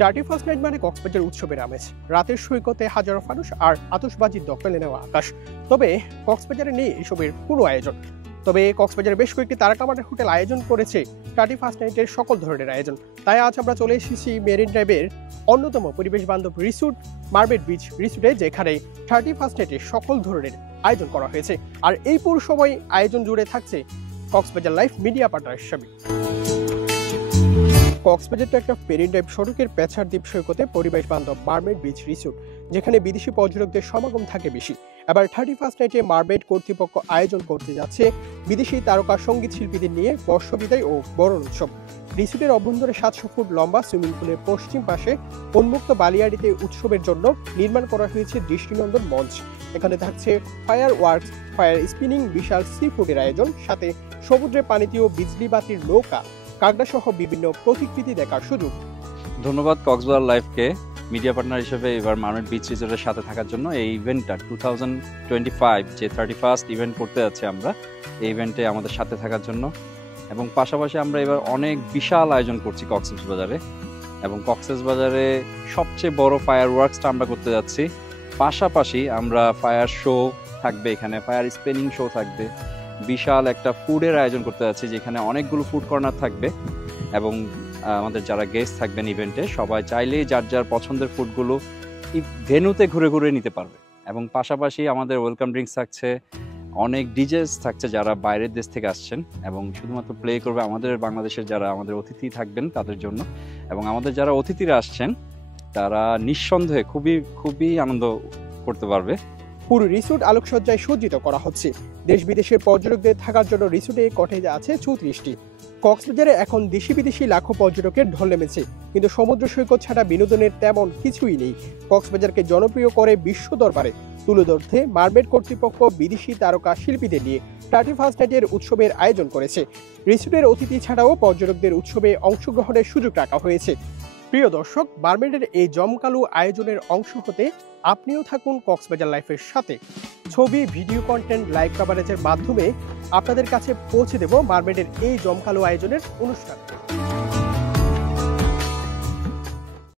31st night মানে কক্সবাজার উৎসবের আমেজ। রাতের সৈকতে হাজারো ফানুস আর আতশবাজির দখলে নেওয়া আকাশ। তবে কক্সবাজারে নেই এসবের পুরো আয়োজন। তবে কক্সবাজারে বেশ কয়েকটি তারকামানের হোটেল আয়োজন করেছে 31st নাইটের সকল ধরনের আয়োজন। তাই আজ আমরা চলে এসেছি মেরিন ড্রাইভের অন্যতম পরিবেশ বান্ধব রিসোর্ট মার্বেট বিচ রিসোর্টে, যেখানে 31st নাইটের সকল ধরনের আয়োজন করা হয়েছে। আর এই পুরো সময় আয়োজন জুড়ে থাকছে কক্সবাজার লাইফ মিডিয়া পার্টনার হিসেবে। কক্সবাজার তো একটা মেরিন ড্রাইভ সড়কের পেছার দ্বীপ সৈকতে পরিবেশ বান্ধব মার্বেট বিচ রিসোর্ট, যেখানে বিদেশি পর্যটকদের সমাগম থাকে বেশি। এবার 31st নাইটে মার্বেট কর্তৃপক্ষ আয়োজন করতে যাচ্ছে বিদেশি তারকা সঙ্গীত শিল্পীদের নিয়ে বর্ষবিদায় ও বরণ উৎসব। রিসোর্টের অভ্যন্তরে 700 ফুট লম্বা সুইমিং পুলের পশ্চিম পাশে উন্মুক্ত বালিয়াড়িতে উৎসবের জন্য নির্মাণ করা হয়েছে দৃষ্টিনন্দন মঞ্চ। এখানে থাকছে ফায়ার ওয়ার্কস, ফায়ার স্পিনিং, বিশাল সি ফুডের আয়োজন, সাথে সমুদ্রে পানিতেও বিজলি বাতির নৌকা, কাঁকড়া সহ বিভিন্ন প্রতিকৃতি দেখার সুযোগ। ধন্যবাদ কক্সবাজার লাইফকে মিডিয়া পার্টনার হিসেবে এবার মার্বেট বিচ রিসোর্টের সাথে থাকার জন্য। এই ইভেন্টটা 2025 যে 31st ইভেন্ট করতে যাচ্ছি আমরা, এই ইভেন্টে আমাদের সাথে থাকার জন্য। এবং পাশাপাশি আমরা এবার অনেক বিশাল আয়োজন করছি কক্সবাজারে, এবং কক্সবাজারে সবচেয়ে বড় ফায়ার ওয়ার্কসটা আমরা করতে যাচ্ছি। পাশাপাশি আমরা ফায়ার শো থাকবে, এখানে ফায়ার স্পিনিং শো থাকবে, বিশাল একটা ফুডের আয়োজন করতে যাচ্ছি, যেখানে অনেকগুলো ফুড কর্নার থাকবে। এবং আমাদের যারা গেস্ট থাকবেন ইভেন্টে, সবাই চাইলেই যার যার পছন্দের ফুডগুলো ভেন্যুতে ঘুরে ঘুরে নিতে পারবে। এবং পাশাপাশি আমাদের ওয়েলকাম ড্রিঙ্কস থাকছে, অনেক ডিজেস থাকছে যারা বাইরের দেশ থেকে আসছেন, এবং শুধুমাত্র প্লে করবে আমাদের বাংলাদেশের যারা আমাদের অতিথি থাকবেন তাদের জন্য। এবং আমাদের যারা অতিথিরা আসছেন তারা নিঃসন্দেহে খুবই আনন্দ করতে পারবে। পুরো রিসোর্ট আলোকসজ্জায় সজ্জিত করা হচ্ছে। দেশ বিদেশের পর্যটকদের থাকার জন্য রিসোর্টে কটেজ আছে 34টি। কক্সবাজারে এখন দেশি বিদেশি লাখো পর্যটকের ঢল নেমেছে, কিন্তু সমুদ্র সৈকত ছাড়া বিনোদনের তেমন কিছুই নেই। কক্সবাজারকে জনপ্রিয় করে বিশ্ব দরবারে তুলে ধরতে মার্বেট কর্তৃপক্ষ বিদেশি তারকা শিল্পীদের নিয়ে 31st নাইটের উৎসবের আয়োজন করেছে। রিসোর্টের অতিথি ছাড়াও পর্যটকদের উৎসবে অংশগ্রহণের সুযোগ রাখা হয়েছে। প্রিয় দর্শক, মার্বেটের এই জমকালো আয়োজনের অংশ হতে আপনিও থাকুন কক্সবাজার লাইফের সাথে। ছবি, ভিডিও কন্টেন্ট, লাইভ কভারেজের মাধ্যমে আপনাদের কাছে পৌঁছে দেব মার্বেটের এই জমকালো আয়োজনের অনুষ্ঠান।